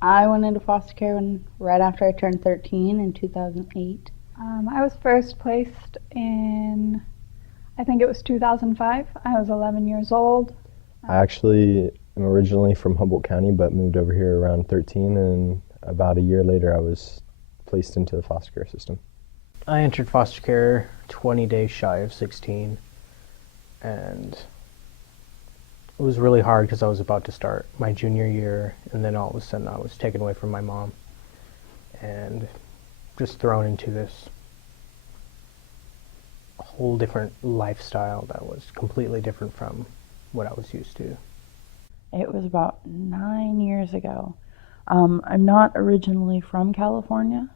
I went into foster care right after I turned 13 in 2008. I was first placed in, I think it was 2005. I was 11 years old. I actually am originally from Humboldt County, but moved over here around 13, and about a year later I was placed into the foster care system. I entered foster care 20 days shy of 16, and it was really hard because I was about to start my junior year, and then all of a sudden I was taken away from my mom and just thrown into this whole different lifestyle that was completely different from what I was used to. It was about 9 years ago. I'm not originally from California.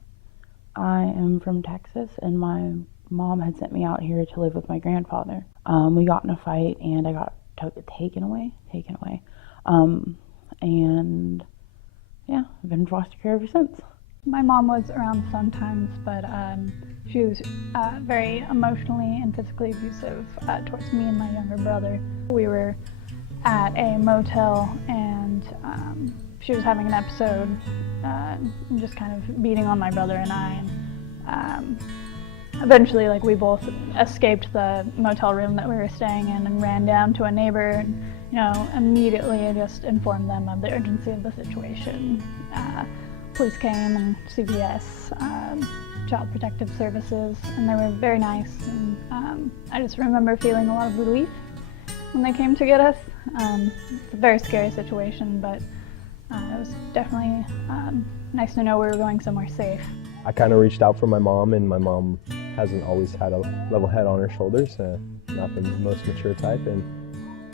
I am from Texas, and my mom had sent me out here to live with my grandfather. We got in a fight, and I got taken away. And yeah, I've been in foster care ever since. My mom was around sometimes, but she was very emotionally and physically abusive towards me and my younger brother. We were at a motel, and she was having an episode, just kind of beating on my brother and I. And eventually, we both escaped the motel room that we were staying in and ran down to a neighbor. And, immediately I just informed them of the urgency of the situation. Police came, and CPS, Child Protective Services, and they were very nice. And I just remember feeling a lot of relief when they came to get us. It's a very scary situation, but it was definitely nice to know we were going somewhere safe. I kind of reached out for my mom, and my mom hasn't always had a level head on her shoulders, not the most mature type, and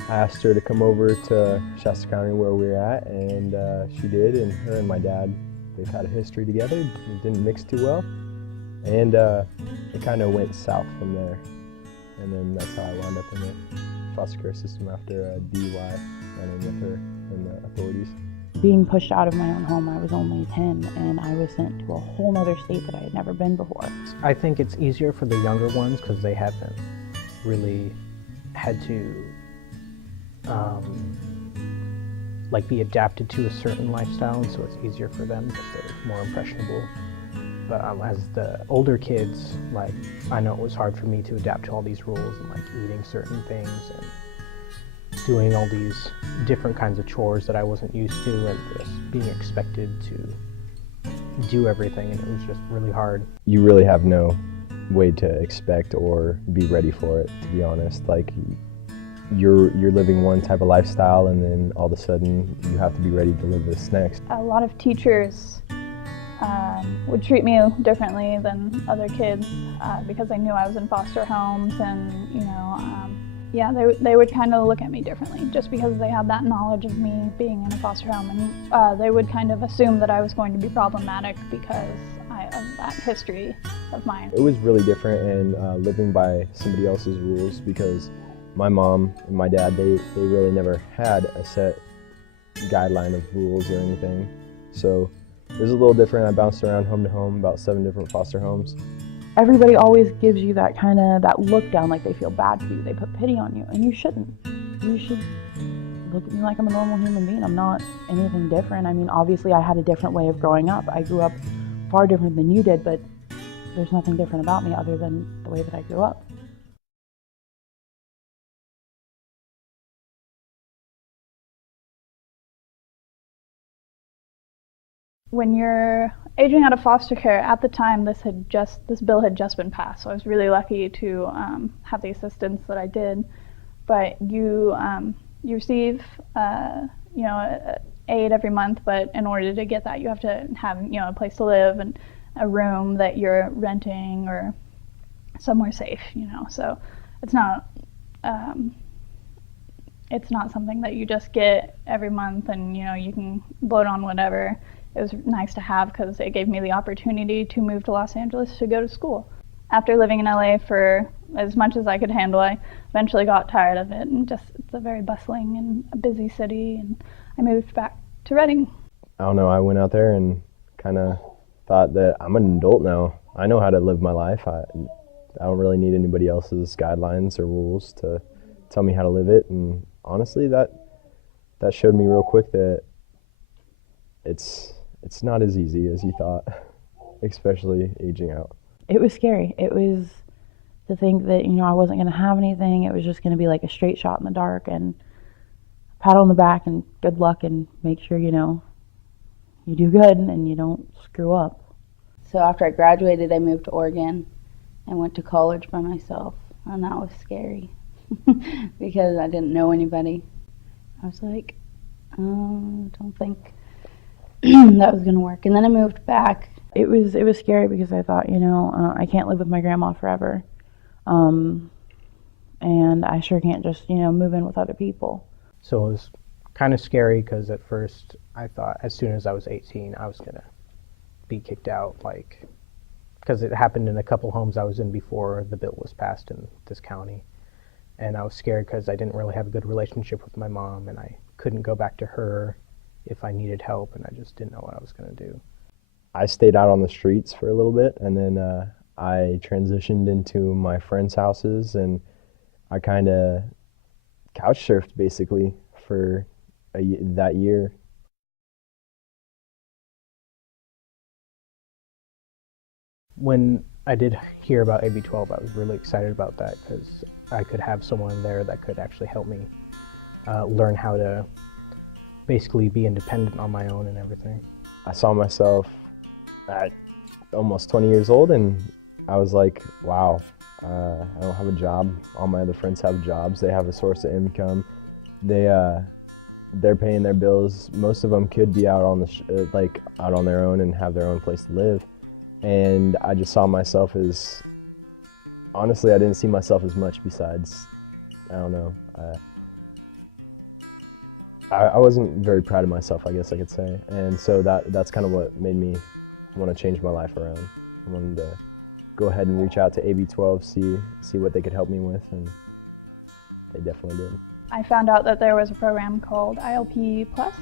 I asked her to come over to Shasta County where we were at, and she did, and her and my dad, they've had a history together. It didn't mix too well, and it kind of went south from there, and then that's how I wound up in the foster care system after a DUI running with her and the authorities. Being pushed out of my own home, I was only 10, and I was sent to a whole other state that I had never been before. I think it's easier for the younger ones because they haven't really had to be adapted to a certain lifestyle, and so it's easier for them because they're more impressionable. But as the older kids, I know it was hard for me to adapt to all these rules and eating certain things and doing all these different kinds of chores that I wasn't used to, and just being expected to do everything, and it was just really hard. You really have no way to expect or be ready for it, to be honest. You're living one type of lifestyle, and then all of a sudden you have to be ready to live this next. A lot of teachers would treat me differently than other kids because they knew I was in foster homes, and they would kind of look at me differently just because they had that knowledge of me being in a foster home, and they would kind of assume that I was going to be problematic because of that history of mine. It was really different, and living by somebody else's rules, because my mom and my dad, they really never had a set guideline of rules or anything. So it was a little different. I bounced around home to home, about 7 different foster homes. Everybody always gives you that look down, like they feel bad for you. They put pity on you, and you shouldn't. You should look at me like I'm a normal human being. I'm not anything different. I mean, obviously I had a different way of growing up. I grew up far different than you did, but there's nothing different about me other than the way that I grew up. When you're aging out of foster care, at the time this bill had just been passed, so I was really lucky to have the assistance that I did. But you receive aid every month, but in order to get that, you have to have a place to live and a room that you're renting or somewhere safe. So it's not something that you just get every month and you can blow it on whatever. It was nice to have because it gave me the opportunity to move to Los Angeles to go to school. After living in LA for as much as I could handle, I eventually got tired of it, and it's a very bustling and a busy city, and I moved back to Redding. I don't know, I went out there and kind of thought that I'm an adult now. I know how to live my life. I don't really need anybody else's guidelines or rules to tell me how to live it, and honestly that showed me real quick that it's it's not as easy as you thought, especially aging out. It was scary. It was to think that, I wasn't going to have anything. It was just going to be like a straight shot in the dark and pat on the back and good luck and make sure, you do good and you don't screw up. So after I graduated, I moved to Oregon and went to college by myself, and that was scary because I didn't know anybody. I was like, don't think that was going to work. And then I moved back. It was scary because I thought, I can't live with my grandma forever. And I sure can't just, move in with other people. So it was kind of scary because at first I thought as soon as I was 18, I was going to be kicked out, because it happened in a couple homes I was in before the bill was passed in this county. And I was scared because I didn't really have a good relationship with my mom, and I couldn't go back to her if I needed help, and I just didn't know what I was going to do. I stayed out on the streets for a little bit, and then I transitioned into my friends' houses, and I kind of couch surfed basically for that year. When I did hear about AB 12, I was really excited about that because I could have someone there that could actually help me learn how to basically be independent on my own and everything. I saw myself at almost 20 years old, and I was like, wow, I don't have a job. All my other friends have jobs. They have a source of income. They're paying their bills. Most of them could be out on out on their own and have their own place to live. And I just saw myself as, honestly, I didn't see myself as much besides, I don't know. I wasn't very proud of myself, I guess I could say. And so that's kind of what made me want to change my life around. I wanted to go ahead and reach out to AB 12, see what they could help me with, and they definitely did. I found out that there was a program called ILP Plus,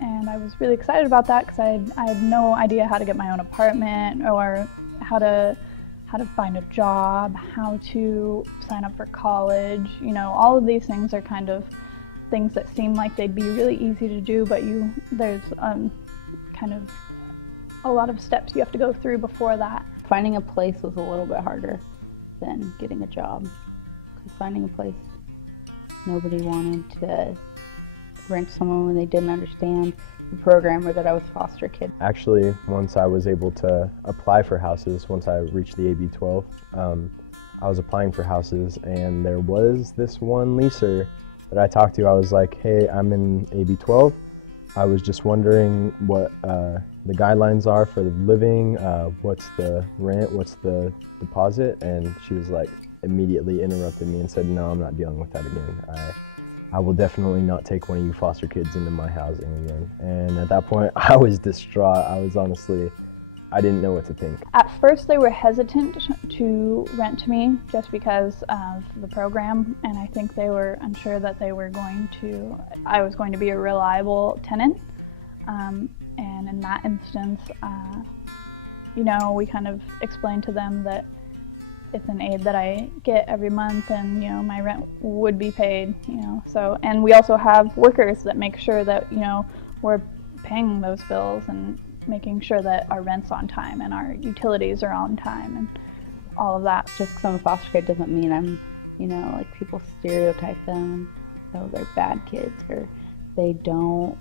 and I was really excited about that because I had no idea how to get my own apartment or how to find a job, how to sign up for college. All of these things are kind of things that seem like they'd be really easy to do, but there's kind of a lot of steps you have to go through before that. Finding a place was a little bit harder than getting a job. Because finding a place, nobody wanted to rent someone when they didn't understand the program or that I was a foster kid. Actually, once I was able to apply for houses, once I reached the AB 12, I was applying for houses, and there was this one leaser that I talked to. I was like, hey, I'm in AB 12. I was just wondering what the guidelines are for the living, what's the rent, what's the deposit, and she was like, immediately interrupted me and said, no, I'm not dealing with that again. I will definitely not take one of you foster kids into my housing again. And at that point, I was distraught. I didn't know what to think. At first, they were hesitant to rent to me just because of the program, and I think they were unsure that I was going to be a reliable tenant. And in that instance, we kind of explained to them that it's an aid that I get every month, and my rent would be paid. And we also have workers that make sure that we're paying those bills and making sure that our rent's on time and our utilities are on time and all of that. Just because I'm a foster kid doesn't mean I'm, people stereotype them, so they're bad kids or they don't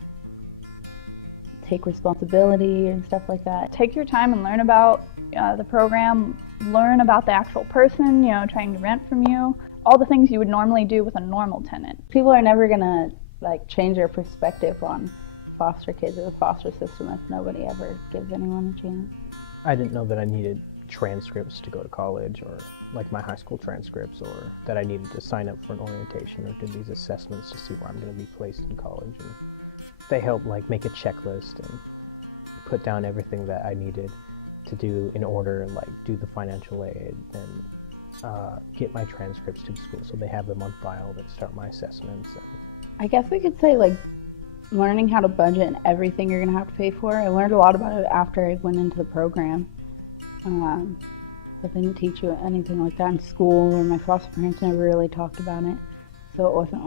take responsibility and stuff like that. Take your time and learn about the program, learn about the actual person, trying to rent from you, all the things you would normally do with a normal tenant. People are never gonna change their perspective on foster kids or the foster system if nobody ever gives anyone a chance. I didn't know that I needed transcripts to go to college, or my high school transcripts, or that I needed to sign up for an orientation or do these assessments to see where I'm going to be placed in college. And they helped make a checklist and put down everything that I needed to do in order and do the financial aid and get my transcripts to the school so they have them on file that start my assessments. And I guess we could say learning how to budget and everything you're going to have to pay for. I learned a lot about it after I went into the program. But they didn't teach you anything like that in school, or my foster parents never really talked about it. So it wasn't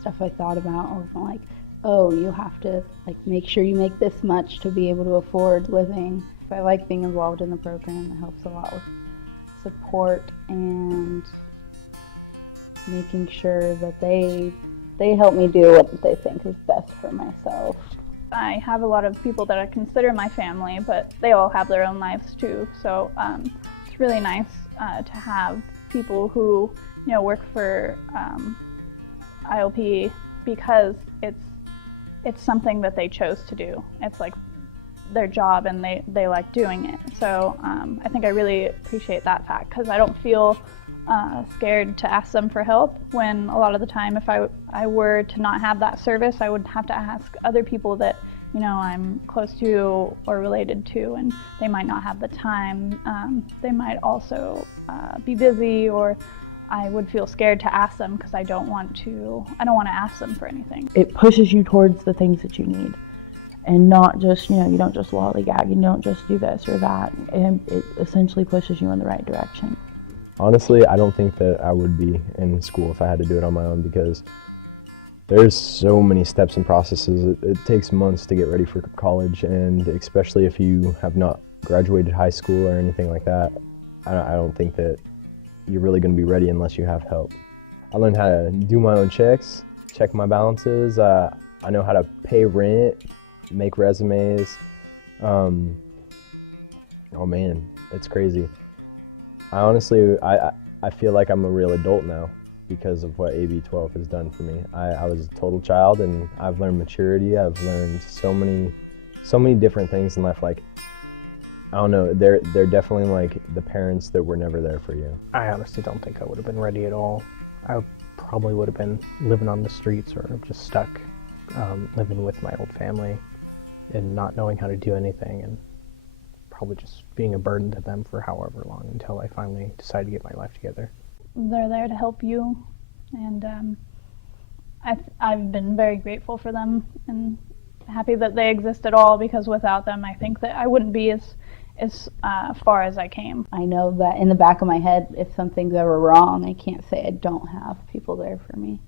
stuff I thought about. It wasn't oh, you have to like make sure you make this much to be able to afford living. I like being involved in the program. It helps a lot with support and making sure that they help me do what they think is best for myself. I have a lot of people that I consider my family, but they all have their own lives too. So it's really nice to have people who work for ILP because it's something that they chose to do. It's like their job and they like doing it. So I think I really appreciate that fact because I don't feel scared to ask them for help when a lot of the time if I were to not have that service, I would have to ask other people that I'm close to or related to, and they might not have the time. They might also be busy, or I would feel scared to ask them because I don't want to ask them for anything. It pushes you towards the things that you need. And not just, you don't just lollygag, you don't just do this or that. And it essentially pushes you in the right direction. Honestly, I don't think that I would be in school if I had to do it on my own because there's so many steps and processes. It takes months to get ready for college, and especially if you have not graduated high school or anything like that, I don't think that you're really going to be ready unless you have help. I learned how to do my own checks, check my balances. I know how to pay rent, make resumes. Oh man, it's crazy. I feel like I'm a real adult now because of what AB 12 has done for me. I was a total child, and I've learned maturity. I've learned so many different things in life. Like, I don't know, they're definitely like the parents that were never there for you. I honestly don't think I would have been ready at all. I probably would have been living on the streets or just stuck living with my old family and not knowing how to do anything, and probably just being a burden to them for however long until I finally decided to get my life together. They're there to help you, and I've been very grateful for them and happy that they exist at all, because without them I think that I wouldn't be as far as I came. I know that in the back of my head, if something's ever wrong, I can't say I don't have people there for me.